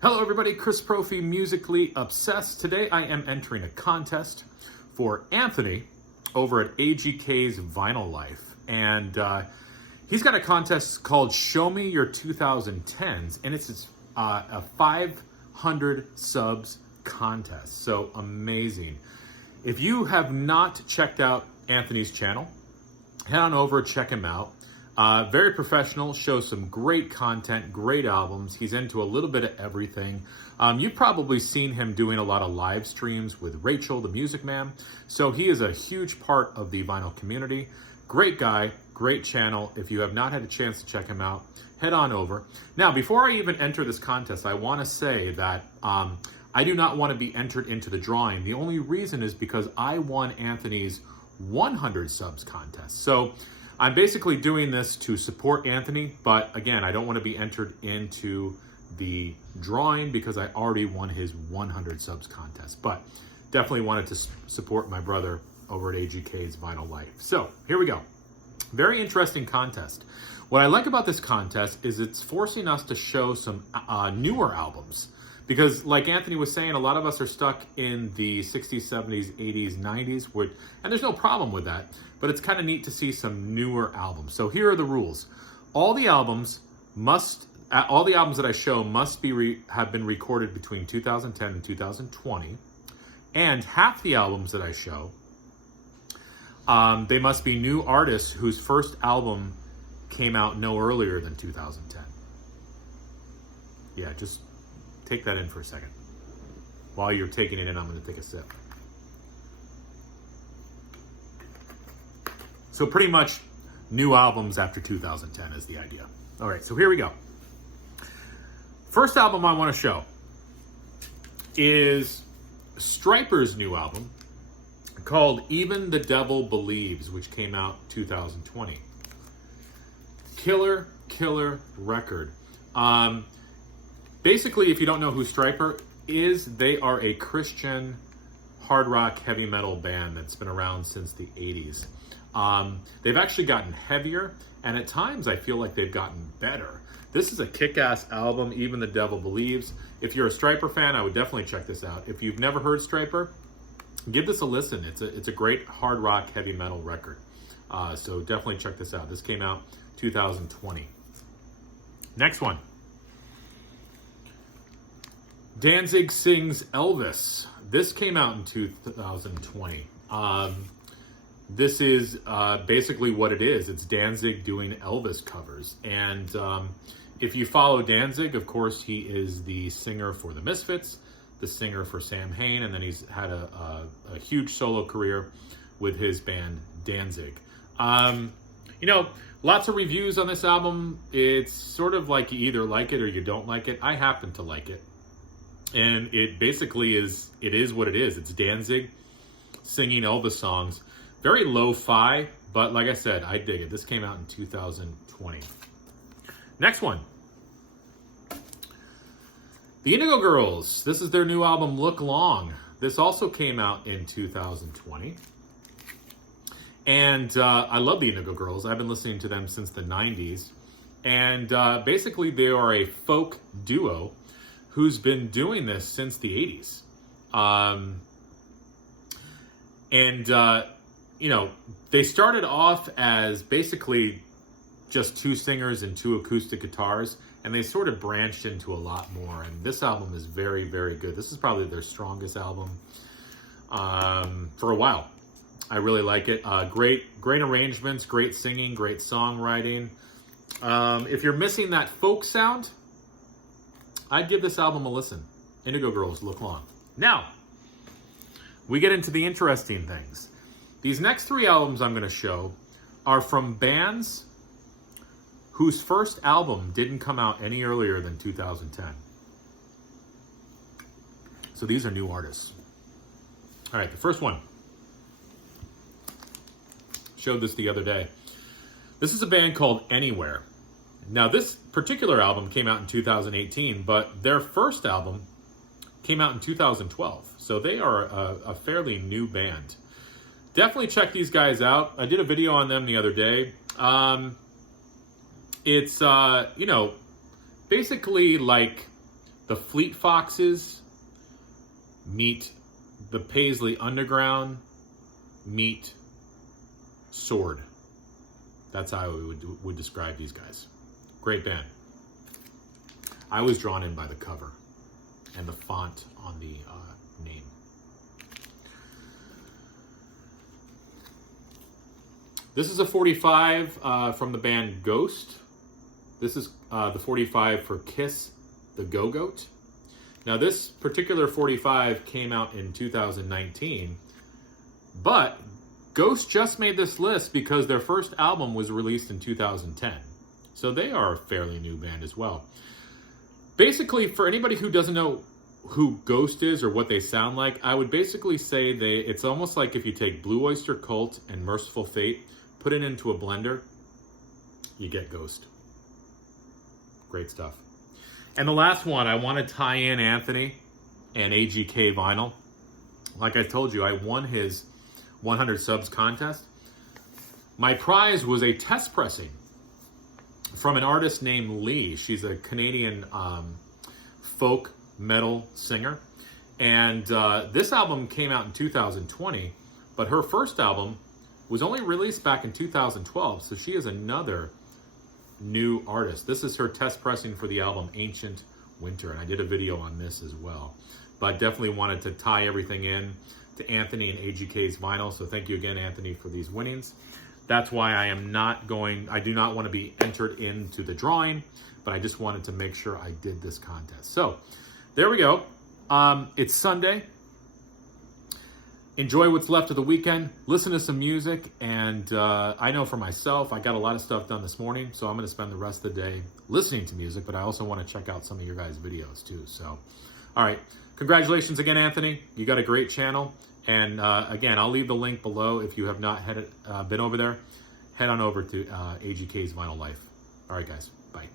Hello everybody, Chris Profi, Musically Obsessed. Today I am entering a contest for Anthony over at AGK's Vinyl Life. And he's got a contest called Show Me Your 2010s, and it's a 500 subs contest. So amazing. If you have not checked out Anthony's channel, head on over, check him out. Very professional, shows some great content, great albums. He's into a little bit of everything. You've probably seen him doing a lot of live streams with Rachel, the Music Man. So he is a huge part of the vinyl community. Great guy, great channel. If you have not had a chance to check him out, head on over. Now, before I even enter this contest, I want to say that I do not want to be entered into the drawing. The only reason is because I won Anthony's 100 subs contest. So I'm basically doing this to support Anthony, but again, I don't want to be entered into the drawing because I already won his 100 subs contest, but definitely wanted to support my brother over at AGK's Vinyl Life. So here we go. Very interesting contest. What I like about this contest is it's forcing us to show some newer albums. Because like Anthony was saying, a lot of us are stuck in the 60s, 70s, 80s, 90s, and there's no problem with that, but it's kind of neat to see some newer albums. So here are the rules. All the albums that I show must have been recorded between 2010 and 2020, and half the albums that I show, they must be new artists whose first album came out no earlier than 2010. Yeah, just take that in for a second. While you're taking it in, I'm going to take a sip. So pretty much new albums after 2010 is the idea. All right, so here we go. First album I want to show is Stryper's new album called Even the Devil Believes, which came out 2020. Killer record. Basically, if you don't know who Stryper is, they are a Christian hard rock heavy metal band that's been around since the 80s. They've actually gotten heavier, and at times I feel like they've gotten better. This is a kick-ass album, Even the Devil Believes. If you're a Stryper fan, I would definitely check this out. If you've never heard Stryper, give this a listen. It's a great hard rock heavy metal record. So definitely check this out. This came out 2020. Next one. Danzig Sings Elvis. This came out in 2020. This is basically what it is. It's Danzig doing Elvis covers. And if you follow Danzig, of course, he is the singer for the Misfits, the singer for Sam Hain, and then he's had a huge solo career with his band Danzig. Lots of reviews on this album. It's sort of like you either like it or you don't like it. I happen to like it. And it basically is what it is. It's Danzig singing Elvis songs. Very lo-fi, but like I said, I dig it. This came out in 2020. Next one. The Indigo Girls. This is their new album, Look Long. This also came out in 2020. And I love the Indigo Girls. I've been listening to them since the 90s. And basically, they are a folk duo who's been doing this since the 80s. They started off as basically just two singers and two acoustic guitars, and they sort of branched into a lot more. And this album is very, very good. This is probably their strongest album for a while. I really like it. Great arrangements, great singing, great songwriting. If you're missing that folk sound, I'd give this album a listen. Indigo Girls, Look Long. Now, we get into the interesting things. These next three albums I'm going to show are from bands whose first album didn't come out any earlier than 2010. So these are new artists. All right, the first one. Showed this the other day. This is a band called Anywhere. Now, this particular album came out in 2018, but their first album came out in 2012. So they are a fairly new band. Definitely check these guys out. I did a video on them the other day. It's, basically like the Fleet Foxes meet the Paisley Underground meet Sword. That's how I would describe these guys. Great band. I was drawn in by the cover and the font on the name. This is a 45 from the band Ghost. This is the 45 for Kiss the Go-Goat. Now this particular 45 came out in 2019, but Ghost just made this list because their first album was released in 2010. So they are a fairly new band as well. Basically, for anybody who doesn't know who Ghost is or what they sound like, I would basically say it's almost like if you take Blue Oyster Cult and Merciful Fate, put it into a blender, you get Ghost. Great stuff. And the last one, I want to tie in Anthony and AGK Vinyl. Like I told you, I won his 100 subs contest. My prize was a test pressing from an artist named Lee. She's a Canadian folk metal singer. And this album came out in 2020, but her first album was only released back in 2012. So she is another new artist. This is her test pressing for the album Ancient Winter. And I did a video on this as well. But definitely wanted to tie everything in to Anthony and AGK's vinyl. So thank you again, Anthony, for these winnings. That's why I do not want to be entered into the drawing, but I just wanted to make sure I did this contest. So there we go. It's Sunday. Enjoy what's left of the weekend. Listen to some music. And I know for myself, I got a lot of stuff done this morning, so I'm going to spend the rest of the day listening to music, but I also want to check out some of your guys' videos too. So, all right. Congratulations again, Anthony. You got a great channel. And again, I'll leave the link below. If you have not been over there, head on over to AGK's Vinyl Life. All right, guys. Bye.